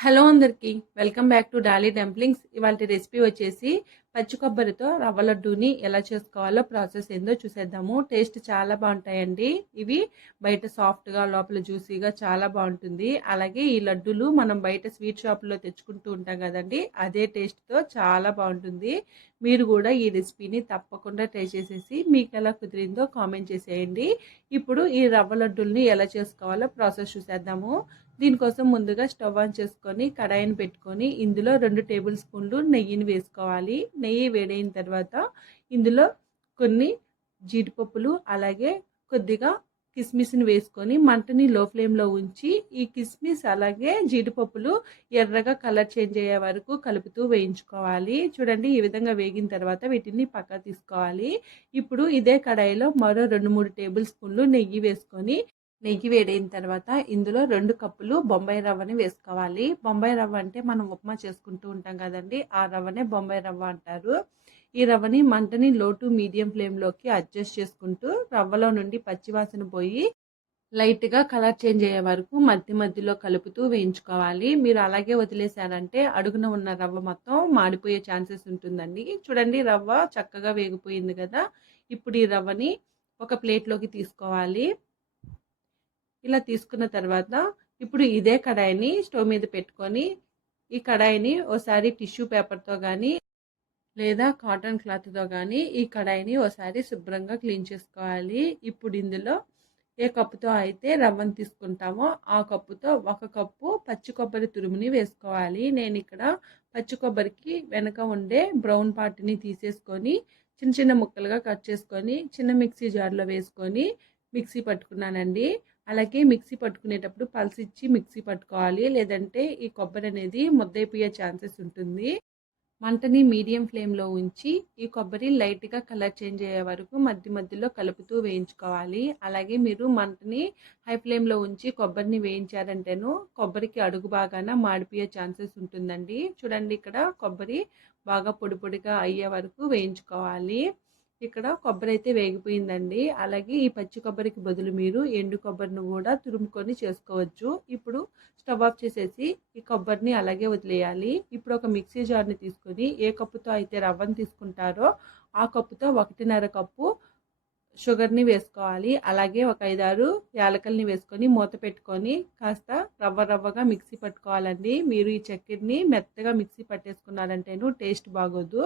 Hello అందరికీ welcome back to Dolly dumplings. ఇవాళ recipe వచ్చేసి పచ్చి కొబ్బరితో రవ్వ లడ్డూని ఎలా చేసుకోవాలో ప్రాసెస్ ఏందో చూసేద్దాము. టేస్ట్ చాలా బాగుంటాయండి. ఇవి బయట సాఫ్ట్గా లోపల జ్యూసీగా చాలా బాగుంటుంది. అలాగే ఈ లడ్డూలు మనం బయట స్వీట్ షాప్లో తెచ్చుకుంటూ ఉంటాం కదండి, అదే టేస్ట్తో చాలా బాగుంటుంది. మీరు కూడా ఈ రెసిపీని తప్పకుండా ట్రై చేసేసి మీకు ఎలా కుదిరిందో కామెంట్ చేసేయండి. ఇప్పుడు ఈ రవ్వ లడ్డూల్ని ఎలా చేసుకోవాలో ప్రాసెస్ చూసేద్దాము. దీనికోసం ముందుగా స్టవ్ ఆన్ చేసుకొని కడాయిని పెట్టుకొని ఇందులో 2 టేబుల్ స్పూన్లు నెయ్యిని వేసుకోవాలి. నెయ్యి వేడైన తర్వాత ఇందులో కొన్ని జీడిపప్పులు అలాగే కొద్దిగా కిస్మిస్ని వేసుకొని మంటని లో ఫ్లేమ్లో ఉంచి ఈ కిస్మిస్ అలాగే జీడిపప్పులు ఎర్రగా కలర్ చేంజ్ అయ్యే వరకు కలుపుతూ వేయించుకోవాలి. చూడండి, ఈ విధంగా వేగిన తర్వాత వీటిని పక్క తీసుకోవాలి. ఇప్పుడు ఇదే కడాయిలో మరో 2-3 టేబుల్ స్పూన్లు నెయ్యి వేసుకొని నెయ్యి వేడైన తర్వాత ఇందులో 2 కప్పులు బొంబాయి రవ్వని వేసుకోవాలి. బొంబాయి రవ్వ అంటే మనం ఉప్మా చేసుకుంటూ ఉంటాం కదండి, ఆ రవ్వనే బొంబాయి రవ్వ అంటారు. ఈ రవ్వని మంటని లో టు మీడియం ఫ్లేమ్లోకి అడ్జస్ట్ చేసుకుంటూ రవ్వలో నుండి పచ్చివాసన పోయి లైట్గా కలర్ చేంజ్ అయ్యే వరకు మధ్య మధ్యలో కలుపుతూ వేయించుకోవాలి. మీరు అలాగే వదిలేశారంటే అడుగున ఉన్న రవ్వ మొత్తం మాడిపోయే ఛాన్సెస్ ఉంటుందండి. చూడండి, రవ్వ చక్కగా వేగిపోయింది కదా. ఇప్పుడు ఈ రవ్వని ఒక ప్లేట్లోకి తీసుకోవాలి. ఇలా తీసుకున్న తర్వాత ఇప్పుడు ఇదే కడాయిని స్టవ్ మీద పెట్టుకొని ఈ కడాయిని ఓసారి టిష్యూ పేపర్తో కానీ లేదా కాటన్ క్లాత్తో కానీ ఈ కడాయిని ఓసారి శుభ్రంగా క్లీన్ చేసుకోవాలి. ఇప్పుడు ఇందులో ఏ కప్పుతో అయితే రవ్వను తీసుకుంటామో ఆ కప్పుతో 1 కప్పు పచ్చి కొబ్బరి తురుముని వేసుకోవాలి. నేను ఇక్కడ పచ్చి కొబ్బరికి వెనక ఉండే బ్రౌన్ పార్ట్ని తీసేసుకొని చిన్న చిన్న ముక్కలుగా కట్ చేసుకొని చిన్న మిక్సీ జార్లో వేసుకొని మిక్సీ పట్టుకున్నానండి. అలాగే మిక్సీ పట్టుకునేటప్పుడు పల్స్ ఇచ్చి మిక్సీ పట్టుకోవాలి, లేదంటే ఈ కొబ్బరి అనేది ముద్దైపోయే ఛాన్సెస్ ఉంటుంది. మంటని మీడియం ఫ్లేమ్లో ఉంచి ఈ కొబ్బరి లైట్గా కలర్ చేంజ్ అయ్యే వరకు మధ్య మధ్యలో కలుపుతూ వేయించుకోవాలి. అలాగే మీరు మంటని హై ఫ్లేమ్లో ఉంచి కొబ్బరిని వేయించారంటేను కొబ్బరికి అడుగు బాగాన మాడిపోయే ఛాన్సెస్ ఉంటుందండి. చూడండి, ఇక్కడ కొబ్బరి బాగా పొడి పొడిగా అయ్యే వరకు వేయించుకోవాలి. ఇక్కడ కొబ్బరి అయితే వేగిపోయిందండి. అలాగే ఈ పచ్చి కొబ్బరికి బదులు మీరు ఎండు కొబ్బరిని కూడా తురుముకొని చేసుకోవచ్చు. ఇప్పుడు స్టవ్ ఆఫ్ చేసేసి ఈ కొబ్బరిని అలాగే వదిలేయాలి. ఇప్పుడు ఒక మిక్సీ జార్ని తీసుకొని ఏ కప్పుతో అయితే రవ్వను తీసుకుంటారో ఆ కప్పుతో 1.5 కప్పు షుగర్ని వేసుకోవాలి. అలాగే ఒక 5-6 యాలకల్ని వేసుకొని మూత పెట్టుకొని కాస్త రవ్వగా మిక్సీ పట్టుకోవాలండి. మీరు ఈ చక్కెరని మెత్తగా మిక్సీ పట్టేసుకున్నారంటేను టేస్ట్ బాగోదు.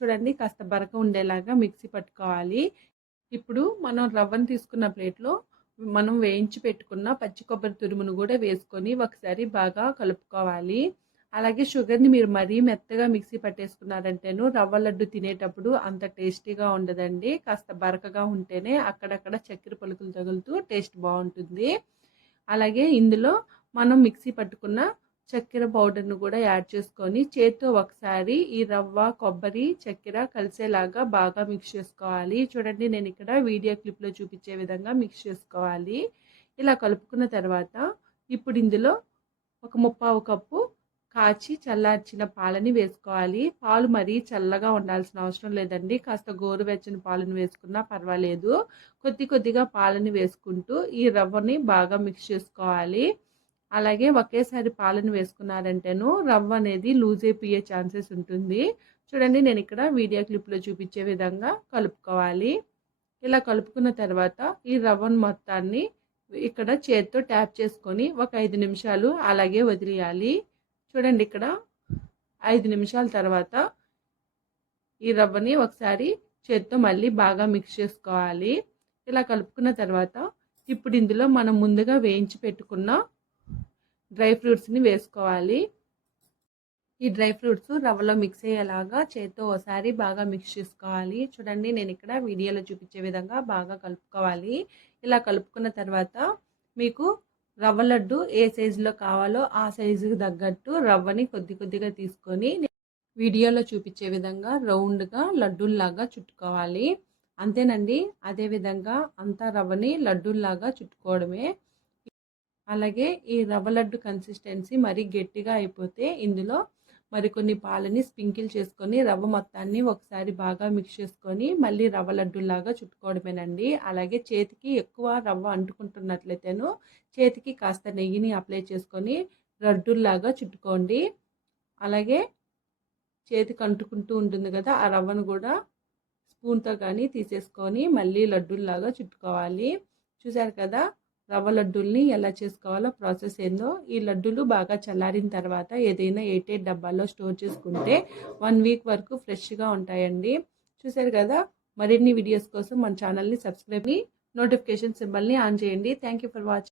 చూడండి, కాస్త బరక ఉండేలాగా మిక్సీ పట్టుకోవాలి. ఇప్పుడు మనం రవ్వను తీసుకున్న ప్లేట్లో మనం వేయించి పెట్టుకున్న పచ్చి కొబ్బరి తురుమును కూడా వేసుకొని ఒకసారి బాగా కలుపుకోవాలి. అలాగే షుగర్ని మీరు మరీ మెత్తగా మిక్సీ పట్టేసుకున్నారంటేను రవ్వ లడ్డు తినేటప్పుడు అంత టేస్టీగా ఉండదండి. కాస్త బరకగా ఉంటేనే అక్కడక్కడ చక్కెర పలుకులు తగులుతూ టేస్ట్ బాగుంటుంది. అలాగే ఇందులో మనం మిక్సీ పట్టుకున్న చక్కెర పౌడర్ను కూడా యాడ్ చేసుకొని చేత్తో ఒకసారి ఈ రవ్వ కొబ్బరి చక్కెర కలిసేలాగా బాగా మిక్స్ చేసుకోవాలి. చూడండి, నేను ఇక్కడ వీడియో క్లిప్లో చూపించే విధంగా మిక్స్ చేసుకోవాలి. ఇలా కలుపుకున్న తర్వాత ఇప్పుడు ఇందులో ఒక 1/4 కప్పు కాచి చల్లార్చిన పాలని వేసుకోవాలి. పాలు మరీ చల్లగా ఉండాల్సిన అవసరం లేదండి, కాస్త గోరువెచ్చని పాలను వేసుకున్నా పర్వాలేదు. కొద్దిగా పాలని వేసుకుంటూ ఈ రవ్వని బాగా మిక్స్ చేసుకోవాలి. అలాగే ఒకేసారి పాలను వేసుకున్నారంటేను రవ్వ అనేది లూజ్ అయిపోయే ఛాన్సెస్ ఉంటుంది. చూడండి, నేను ఇక్కడ వీడియో క్లిప్లో చూపించే విధంగా కలుపుకోవాలి. ఇలా కలుపుకున్న తర్వాత ఈ రవ్వను మొత్తాన్ని ఇక్కడ చేత్తో ట్యాప్ చేసుకొని ఒక 5 నిమిషాలు అలాగే వదిలేయాలి. చూడండి, ఇక్కడ 5 నిమిషాల తర్వాత ఈ రవ్వని ఒకసారి చేత్తో మళ్ళీ బాగా మిక్స్ చేసుకోవాలి. ఇలా కలుపుకున్న తర్వాత ఇప్పుడు ఇందులో మనం ముందుగా వేయించి పెట్టుకున్న డ్రై ఫ్రూట్స్ని వేసుకోవాలి. ఈ డ్రై ఫ్రూట్స్ రవ్వలో మిక్స్ అయ్యేలాగా చేత్తో ఒకసారి బాగా మిక్స్ చేసుకోవాలి. చూడండి, నేను ఇక్కడ వీడియోలో చూపించే విధంగా బాగా కలుపుకోవాలి. ఇలా కలుపుకున్న తర్వాత మీకు రవ్వ లడ్డు ఏ సైజులో కావాలో ఆ సైజుకి తగ్గట్టు రవ్వని కొద్దిగా తీసుకొని వీడియోలో చూపించే విధంగా రౌండ్గా లడ్డూల్లాగా చుట్టుకోవాలి. అంతేనండి, అదేవిధంగా అంతా రవ్వని లడ్డూల్లాగా చుట్టుకోవడమే. అలాగే ఈ రవ్వ లడ్డు కన్సిస్టెన్సీ మరీ గట్టిగా అయిపోతే ఇందులో మరికొన్ని పాలని స్ప్రింకిల్ చేసుకొని రవ్వ మొత్తాన్ని ఒకసారి బాగా మిక్స్ చేసుకొని మళ్ళీ రవ్వ లడ్డూలాగా చుట్టుకోవడమేనండి. అలాగే చేతికి ఎక్కువ రవ్వ అంటుకుంటున్నట్లయితేను చేతికి కాస్త నెయ్యిని అప్లై చేసుకొని లడ్డూల్లాగా చుట్టుకోండి. అలాగే చేతికి అంటుకుంటూ ఉంటుంది కదా, ఆ రవ్వను కూడా స్పూన్తో కానీ తీసేసుకొని మళ్ళీ లడ్డూల్లాగా చుట్టుకోవాలి. చూసారు కదా రవ్వ లడ్డూల్ని ఎలా చేసుకోవాలో ప్రాసెస్ ఏందో. ఈ లడ్డూలు బాగా చల్లారిన తర్వాత ఏదైనా ఎయిటెడ్ డబ్బాలో స్టోర్ చేసుకుంటే 1 వీక్ వరకు ఫ్రెష్గా ఉంటాయండి. చూసారు కదా, మరిన్ని వీడియోస్ కోసం మన ఛానల్ని సబ్స్క్రైబ్ నోటిఫికేషన్ సింబల్ని ఆన్ చేయండి. Thank you for watching.